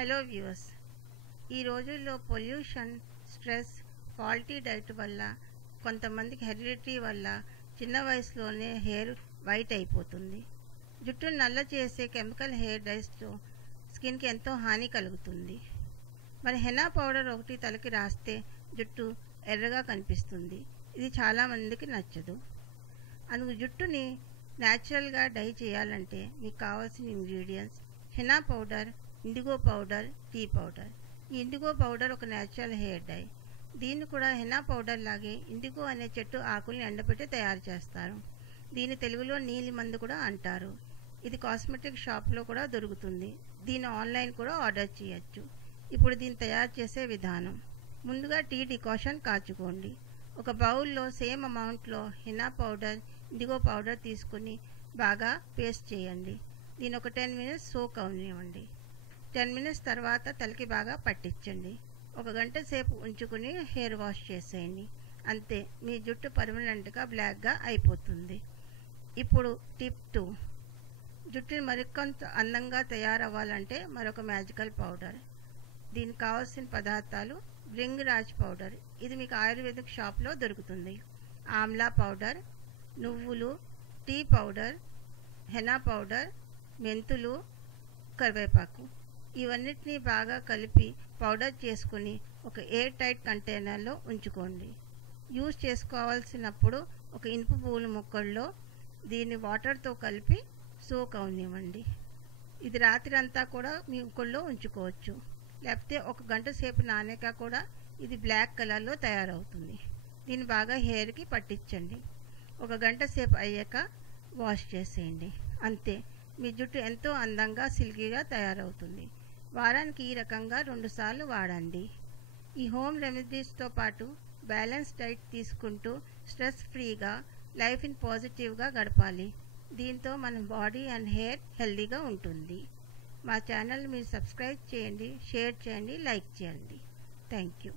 Hello viewers ఈ రోజుల్లో pollution stress faulty diet వల్ల కొంతమందికి హెరిడిటరీ వల్ల చిన్న వయసులోనే హెయిర్ వైట్ అయిపోతుంది. జుట్టును నల్ల చేసే కెమికల్ హెయిర్ డైస్తో స్కిన్కి ఎంతో హాని కలుగుతుంది. మరి హెనా పౌడర్ ఒకటి తలకి రాస్తే జుట్టు ఎర్రగా కనిపిస్తుంది. ఇది చాలామందికి నచ్చదు. అందుకు జుట్టుని న్యాచురల్గా డై చేయాలంటే మీకు కావాల్సిన ingredients henna powder indigo powder tea powder ఈ ఇండిగో పౌడర్ ఒక న్యాచురల్ హెయిర్ డై దీన్ని కూడా హెనా పౌడర్ లాగే ఇండిగో అనే చెట్టు ఆకుల్ని ఎండబెట్టి తయారు చేస్తారు. దీని తెలుగులో నీలి మందు కూడా అంటారు. ఇది కాస్మెటిక్ షాప్లో కూడా దొరుకుతుంది. దీన్ని ఆన్లైన్ కూడా ఆర్డర్ చేయొచ్చు. ఇప్పుడు దీన్ని తయారు చేసే విధానం. ముందుగా టీ డికాషన్ కాచుకోండి. ఒక బౌల్లో సేమ్ అమౌంట్లో హెనా పౌడర్ ఇండిగో పౌడర్ తీసుకుని బాగా పేస్ట్ చేయండి. దీని ఒక టెన్ మినిట్స్ సోక్ అవనివ్వండి. టెన్ మినిట్స్ తర్వాత తలకి బాగా పట్టించండి. ఒక గంట సేపు ఉంచుకుని హెయిర్ వాష్ చేసేయండి. అంతే మీ జుట్టు పర్మనెంట్గా బ్లాక్గా అయిపోతుంది. ఇప్పుడు టిప్ టూ. జుట్టుని మరికొంత అందంగా తయారవ్వాలంటే మరొక మ్యాజికల్ పౌడర్. దీనికి కావాల్సిన పదార్థాలు బ్రింగ్ రాజ్ పౌడర్. ఇది మీకు ఆయుర్వేదిక్ షాప్లో దొరుకుతుంది. ఆమ్లా పౌడర్ నువ్వులు టీ పౌడర్ హెనా పౌడర్ మెంతులు కరివేపాకు. ఇవన్నిటినీ బాగా కలిపి పౌడర్ చేసుకుని ఒక ఎయిర్ టైట్ కంటైనర్లో ఉంచుకోండి. యూజ్ చేసుకోవాల్సినప్పుడు ఒక ఇనుపు పూల ముక్కల్లో దీన్ని వాటర్తో కలిపి సోక్ అవనివ్వండి. ఇది రాత్రి అంతా కూడా మీ ముక్కల్లో ఉంచుకోవచ్చు. లేకపోతే ఒక గంట సేపు నానాక కూడా ఇది బ్లాక్ కలర్లో తయారవుతుంది. దీన్ని బాగా హెయిర్కి పట్టించండి. ఒక గంట సేపు అయ్యాక వాష్ చేసేయండి. అంతే. మీ జుట్టు ఎంతో అందంగా సిల్కీగా తయారవుతుంది. వారానికి ఈ రకంగా రెండుసార్లు వాడండి. ఈ హోమ్ రెమెడీస్తో పాటు బ్యాలెన్స్ డైట్ తీసుకుంటూ స్ట్రెస్ ఫ్రీగా లైఫ్ని పాజిటివ్గా గడపాలి. దీంతో మన బాడీ అండ్ హెయిర్ హెల్దీగా ఉంటుంది. మా ఛానల్ మీరు సబ్స్క్రైబ్ చేయండి షేర్ చేయండి లైక్ చేయండి. Thank you.